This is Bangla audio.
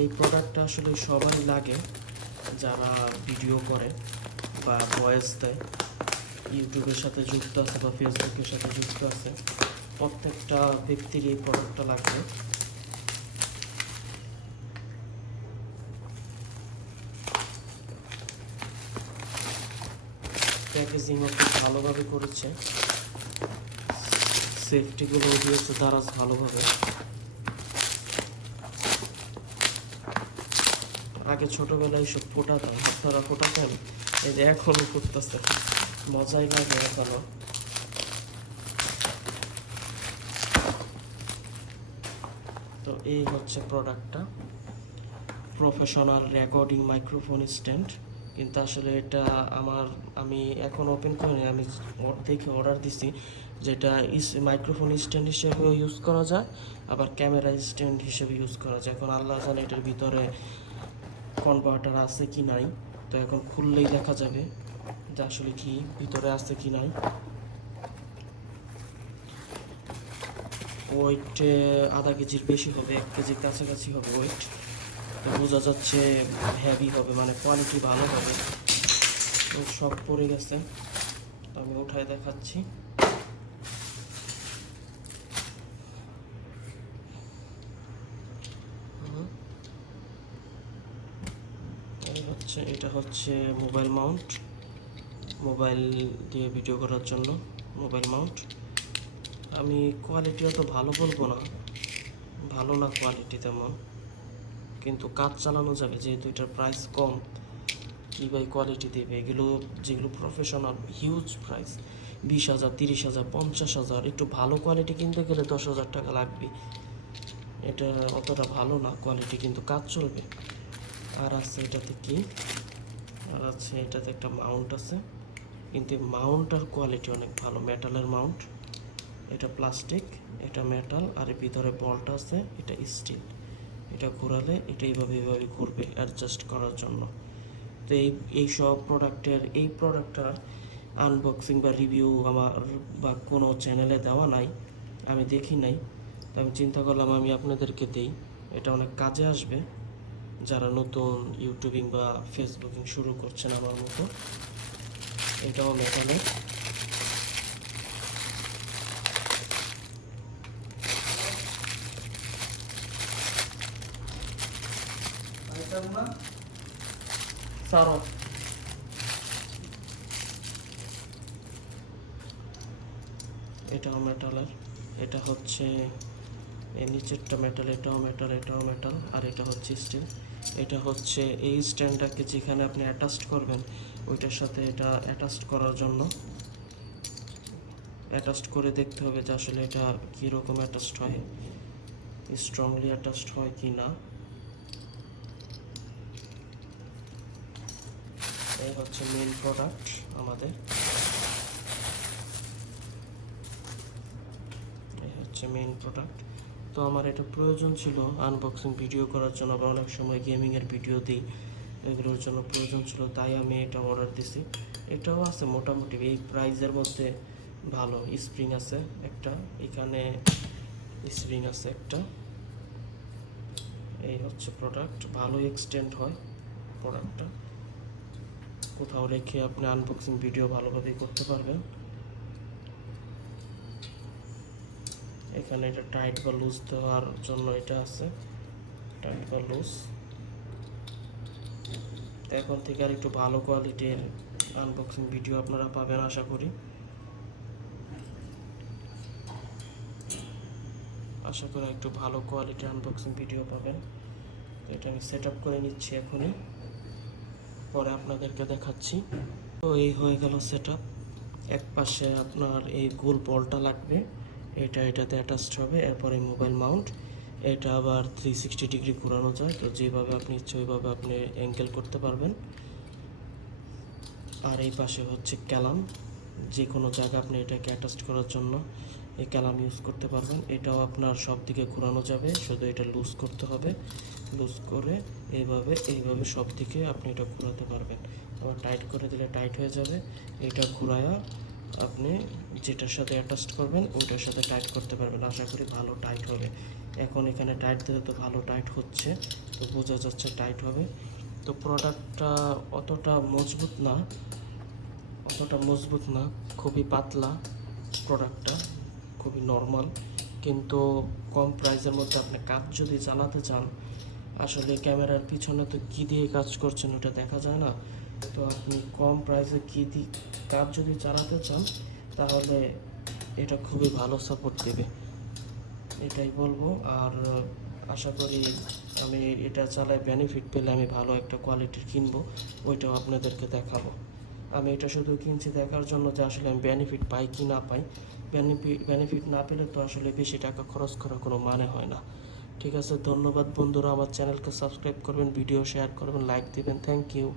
এই প্রোডাক্টটা আসলে সবাই লাগে যারা ভিডিও করে বা ভয়েস দেয়, ইউটিউবের সাথে যুক্ত আছে বা ফেসবুকের সাথে যুক্ত আছে, প্রত্যেকটা ব্যক্তির এই প্রোডাক্টটা লাগবে। প্যাকেজিংও খুব ভালোভাবে করেছে, সেফটিগুলো দিয়েছে দারাজ ভালোভাবে। আগে ছোটবেলায় এইসব ফোটাতাম, আপনারা ফোটাতেন, এই যে এখনো ফুটতেছে, মজাই লাগে এখনো। তো এই হচ্ছে প্রোডাক্টটা, প্রফেশনাল রেকর্ডিং মাইক্রোফোন স্ট্যান্ড। কিন্তু আসলে এটা আমি এখন ওপেন করিনি, আমি দেখে অর্ডার দিছি, যেটা মাইক্রোফোন স্ট্যান্ড হিসেবেও ইউজ করা যায়, আবার ক্যামেরা স্ট্যান্ড হিসেবে ইউজ করা যায়। এখন আল্লাহ জানে এটার ভিতরে কনভার্টার আছে কি নাই, তো এখন খুললেই দেখা যাবে যে আসলে কি ভিতরে আছে কি নাই। ওয়েট আধা কেজির বেশি হবে, 1 কেজির কাছাকাছি হবে ওয়েট। তো বোঝা যাচ্ছে হেভি হবে, মানে কোয়ালিটি ভালো হবে। তো সব পড়ে গেছে, আমি উঠায় দেখাচ্ছি। এটা হচ্ছে মোবাইল মাউন্ট, মোবাইল দিয়ে ভিডিও করার জন্য মোবাইল মাউন্ট। আমি কোয়ালিটি অত ভালো বলবো না, ভালো না কোয়ালিটি তেমন, কিন্তু কাজ চালানো যাবে, যেহেতু এটার প্রাইস কম। কী ভাই কোয়ালিটি দেবে এগুলো, যেগুলো প্রফেশনাল হিউজ প্রাইস, 20,000, 30,000, 50,000। একটু ভালো কোয়ালিটি কিনতে গেলে 10,000 টাকা লাগবে। এটা অতটা ভালো না কোয়ালিটি, কিন্তু কাজ চলবে। আর আছে এটাতে কি, আর আছে এটাতে একটা মাউন্ট আছে, কিন্তু মাউন্টটার কোয়ালিটি অনেক ভালো, মেটালের মাউন্ট। এটা প্লাস্টিক, এটা মেটাল, আর এর ভিতরে বলটা আছে, এটা স্টিল। এটা ঘোরালে এটা এইভাবে ঘুরবে অ্যাডজাস্ট করার জন্য। তো এই সব প্রোডাক্টের, এই প্রোডাক্টটার আনবক্সিং বা রিভিউ আমার বা কোনো চ্যানেলে দেওয়া নাই, আমি দেখি নাই। তো আমি চিন্তা করলাম আমি আপনাদেরকে দিই, এটা অনেক কাজে আসবে যারা নতুন ইউটিউবিং বা ফেসবুকিং শুরু করছেন আমার মতো। এটাও মেটালের। এটাও মেটালের। এটা হচ্ছে এই নিচেরটা মেটাল, এটাও মেটাল, এটাও মেটাল, আর এটা হচ্ছে স্টিল। এটা হচ্ছে এই স্ট্যান্ডটাকে যেখানে আপনি অ্যাটাচ করবেন ওইটার সাথে এটা অ্যাটাচ করার জন্য। অ্যাটাচ করে দেখতে হবে যে আসলে এটা কীরকম অ্যাটাচড হয়, স্ট্রংলি অ্যাটাচড হয় কি না। এই হচ্ছে মেইন প্রোডাক্ট আমাদের, এই হচ্ছে মেইন প্রোডাক্ট। তো আমার এটা প্রয়োজন ছিল আনবক্সিং ভিডিও করার জন্য, বা অনেক সময় গেমিংয়ের ভিডিও দিই, এগুলোর জন্য প্রয়োজন ছিল, তাই আমি এটা অর্ডার দিছি। এটাও আছে মোটামুটি এই প্রাইজের মধ্যে ভালো। স্প্রিং আছে একটা, এখানে স্প্রিং আছে একটা। এই হচ্ছে প্রোডাক্ট, ভালো এক্সটেন্ড হয় প্রোডাক্টটা, কোথাও রেখে আপনি আনবক্সিং ভিডিও ভালোভাবেই করতে পারবেন। এখানে এটা টাইট বা লুজ দেওয়ার জন্য এটা আছে, টাইট বা লুজ। এখন থেকে আর একটু ভালো কোয়ালিটির আনবক্সিং ভিডিও আপনারা পাবেন আশা করি। একটু ভালো কোয়ালিটির আনবক্সিং ভিডিও পাবেন। এটা আমি সেট আপ করে নিচ্ছি এখনই, পরে আপনাদেরকে দেখাচ্ছি। তো এই হয়ে গেল সেট আপ। এক পাশে আপনার এই গোল বলটা লাগবে, এটাতে অ্যাটাচড হবে। এরপরে মোবাইল মাউন্ট, এটা আবার 360 ডিগ্রি ঘোরানো যায়, তো যেভাবে আপনি ইচ্ছে ওইভাবে আপনি অ্যাঙ্গেল করতে পারবেন। আর এই পাশে হচ্ছে ক্যালাম, যে কোনো জায়গায় আপনি এটাকে অ্যাটাচ করার জন্য এই ক্যালাম ইউজ করতে পারবেন। এটাও আপনার সব দিকে ঘোরানো যাবে, শুধু এটা লুজ করতে হবে। লুজ করে এইভাবে সব দিকে আপনি এটা ঘোরাতে পারবেন। আবার টাইট করে দিলে টাইট হয়ে যাবে। এটা ঘোরায়া আপনি যেটার সাথে অ্যাটাচ করবেন ওইটার সাথে টাইট করতে পারবেন। আশা করি ভালো টাইট হবে। এখন এখানে টাইট দিলে তো ভালো টাইট হচ্ছে, তো বোঝা যাচ্ছে টাইট হবে। তো প্রোডাক্টটা অতটা মজবুত না, খুবই পাতলা প্রোডাক্টটা, খুবই নর্মাল। কিন্তু কম প্রাইসের মধ্যে আপনি কাজ যদি চালাতে চান, আসলে ক্যামেরার পিছনে তো কী দিয়ে কাজ করছেন ওটা দেখা যায় না, তো আপনি কম প্রাইসে কাজ যদি চালাতে চান তাহলে এটা খুবই ভালো সাপোর্ট দেবে, এটাই বলবো। আর আশা করি আমি এটা চালায় বেনিফিট পেলে আমি ভালো একটা কোয়ালিটির কিনবো, ওইটাও আপনাদেরকে দেখাবো। আমি এটা শুধু কিনছি দেখার জন্য যে আসলে আমি বেনিফিট পাই কি না পাই। বেনিফিট না পেলে তো আসলে বেশি টাকা খরচ করার কোনো মানে হয় না। ঠিক আছে, ধন্যবাদ বন্ধুরা। আমার চ্যানেলকে সাবস্ক্রাইব করবেন, ভিডিও শেয়ার করবেন, লাইক দিবেন। Thank you.